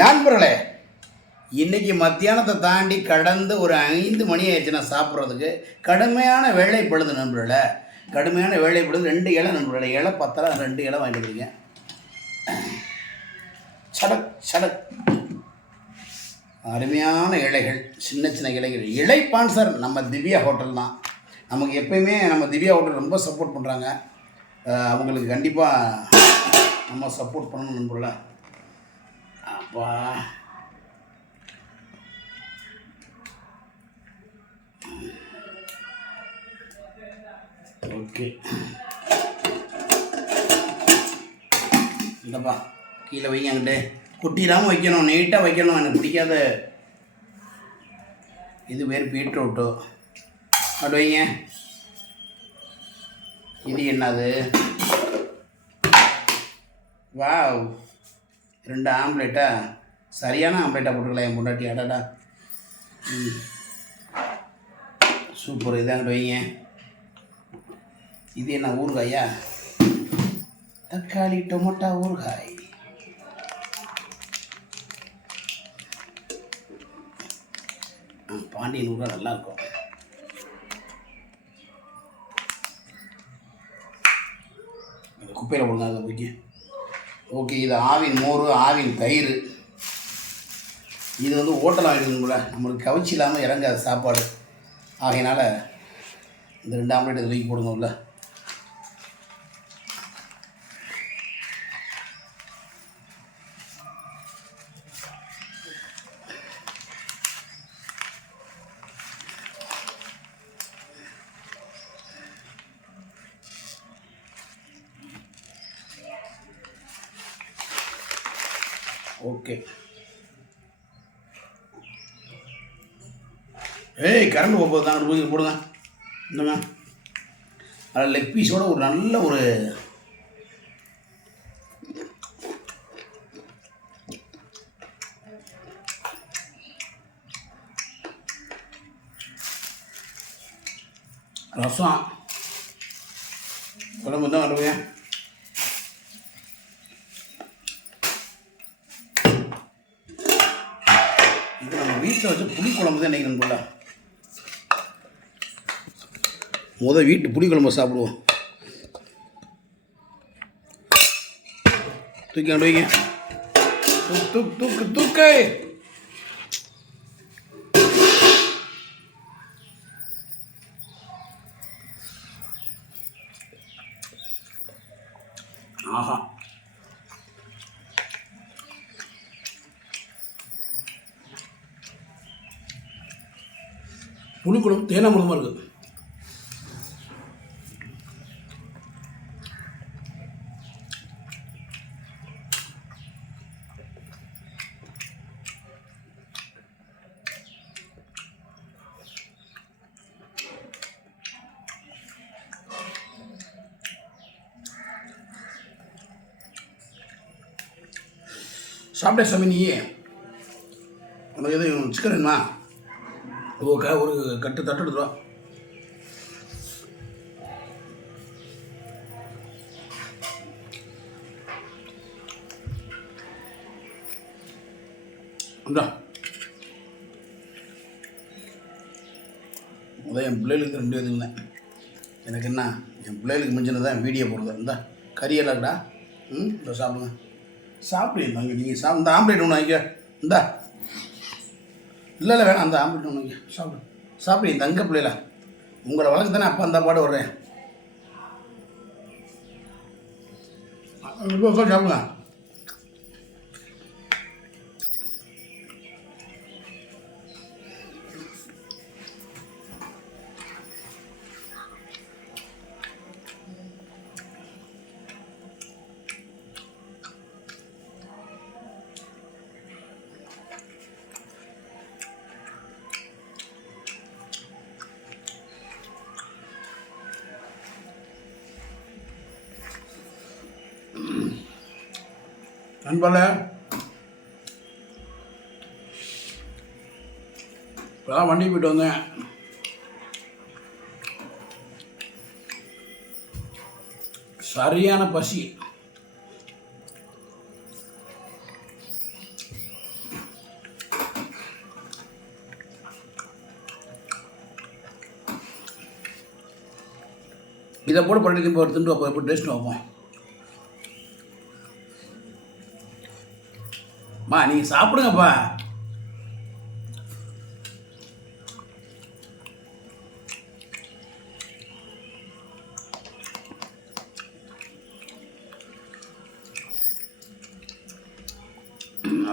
நண்பர்களே, இன்றைக்கி மத்தியானத்தை தாண்டி கடந்து ஒரு 5 மணி ஆயிடுச்சு நான் சாப்பிட்றதுக்கு. கடுமையான வேலைப்படுது நண்பர்களே, கடுமையான வேலைப்படுது. 2 இலை நண்பர்களே, இலை பத்தலை, 2 இலை வாங்கிட்டு வந்துருக்கீங்க. சடக் சடக் அருமையான இலைகள், சின்ன சின்ன இலைகள். இலை ஸ்பான்சர் நம்ம திவ்யா ஹோட்டல் தான். நமக்கு எப்பயுமே நம்ம திவ்யா ஹோட்டல் ரொம்ப சப்போர்ட் பண்ணுறாங்க. அவங்களுக்கு கண்டிப்பாக நம்ம சப்போர்ட் பண்ணணும் நண்பர்களே. அப்பா ஓகே, இந்தப்பா கீழே வைங்க. அங்கிட்டு குட்டிடாமல் வைக்கணும், நீட்டாக வைக்கணும். எனக்கு பிடிக்காத இது பேர் பீட்ரூட்டு. அப்படி வைங்க. இது என்னது? வாவ், 2 ஆம்லேட்டா? சரியான ஆம்லேட்டாக போட்டுக்கலாம் என் பொண்டாட்டி. அடாடா, சூப்பர். இது அங்கிட்டு வைங்க. இது என்ன ஊறுகாயா? தக்காளி டொமேட்டோ ஊறுகாய். பாண்டியன் ஊறுகாய் நல்லாயிருக்கும். குப்பையில் போடுங்க அதை போய்க்கு. ஓகே, இது ஆவின் மோர், ஆவின் தயிர். இது வந்து ஹோட்டல் ஆகிடுங்கள, நம்மளுக்கு கவிச்சி இல்லாமல் இறங்காது சாப்பாடு. ஆகையினால இந்த 2 ஆம்லேட் இது தூக்கி போடுங்க உள்ள. ஓகே. ஏய், கரண்ட் போகுது தான், அங்கிட்டு போடுங்க. இல்லைங்க, அதில் லெக் பீஸோட ஒரு நல்ல ஒரு ரசம் குழம்பு தான் வருவீங்க. இது நம்ம வீட்டில் வச்சு புளி குழம்பு தான் நினைக்கிறேன் போல. வீட்டு புளிக்குழம்பு சாப்பிடுவோம். தூக்கி கொண்டு வைங்க. தூக்கு தூக்கு. ஆஹா, புளிக்குழம்பு தேனாமிரதமாக இருக்குது. சாப்பிட்டே சாமி. நீ உனக்கு எதுவும் சிக்கன் வேணுமா? ஓகே, ஒரு கட்டு தட்டு எடுத்துருவா. அதான் என் பிள்ளைகளுக்கு 2 இதுங்க. எனக்கு என்ன, என் பிள்ளைகளுக்கு மிஞ்சினதான் வீடியோ போடுறது. இந்த கறியெல்லாம்டா. இந்த சாப்பிடுங்க. சாப்பிடுங்க அங்கே. நீங்கள் இந்த ஆம்லேட் ஒன்று வாங்கிக்க. இந்தா, இல்லை வேணாம், அந்த ஆம்லேட் ஒன்று வாங்கிக்க. சாப்பிடுங்க தங்க பிள்ளைல. உங்களை வழக்கு தானே அப்பா அந்த பாடு வர்றேன். சாப்பிடுங்க. நண்பர்களே, இப்போதான் வண்டி போய்ட்டு வந்தேன். சரியான பசி. இதை போட்டு பரட்டி திரும்ப ஒரு திண்டு வைப்போம், எப்படி டேஸ்ட்டு வைப்போம். நீங்கள் சாப்பிடுங்கப்பா.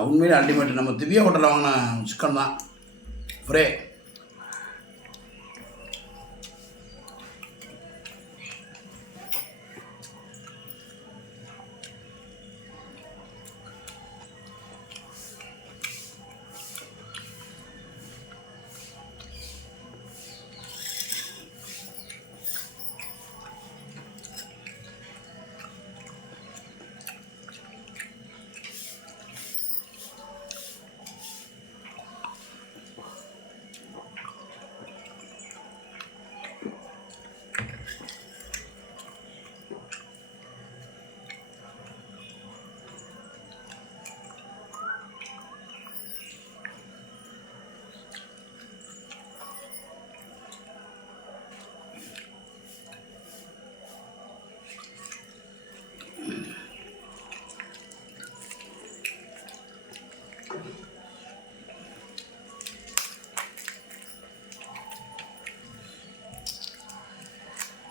உண்மையிலே அல்டிமேட். நம்ம திவ்யா ஹோட்டலில் வாங்கின சிக்கன் தான் ஃப்ரே.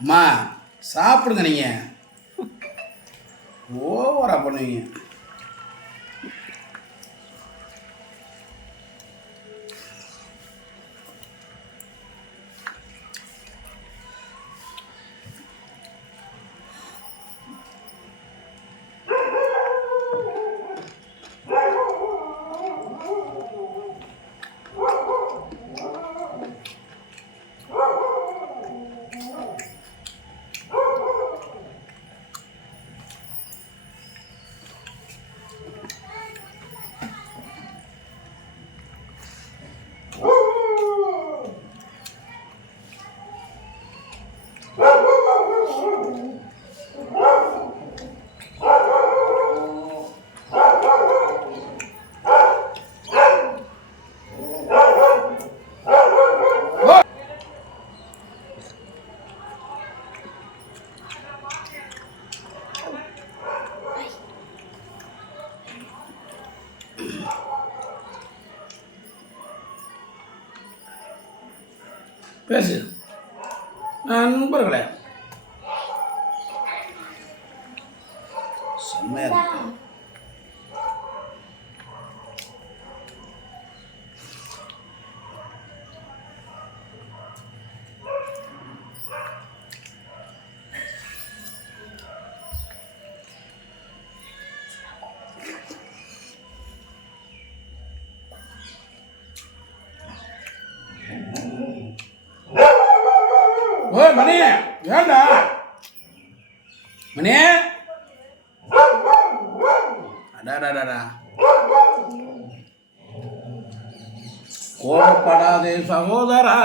அம்மா சாப்பிடுங்க, நீங்கள் ஓவரா பண்ணுவீங்க. பேசு நண்பர்களே. செம்மையா இருக்கு. ஓய் மணி, ஏண்டா மணி? அடாடாடா, கோபப்படாதே சகோதரா.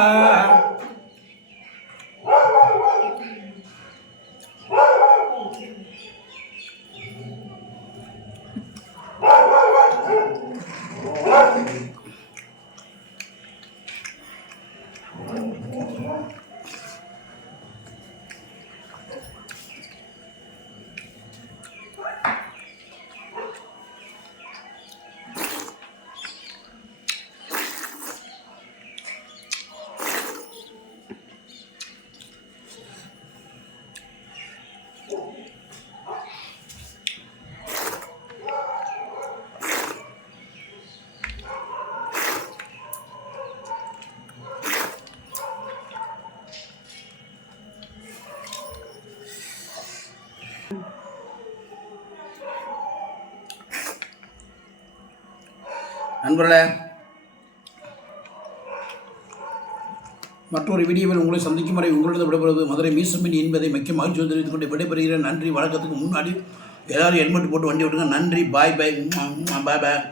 நண்பர்களே, மற்றொரு வீடியோவில் உங்களை சந்திக்கும் வரை உங்களிடம் விடைபெறுவது மதுரை மீசமின் என்பதை மிக்க மகிழ்ச்சி தெரிவித்துக் கொண்டு விடைபெறுகிறேன். நன்றி. வணக்கத்துக்கு முன்னாடி எல்லாரும் ஹெல்மெட் போட்டு வண்டி விட்டுங்க. நன்றி. பாய் பாய் பாய் பாய்.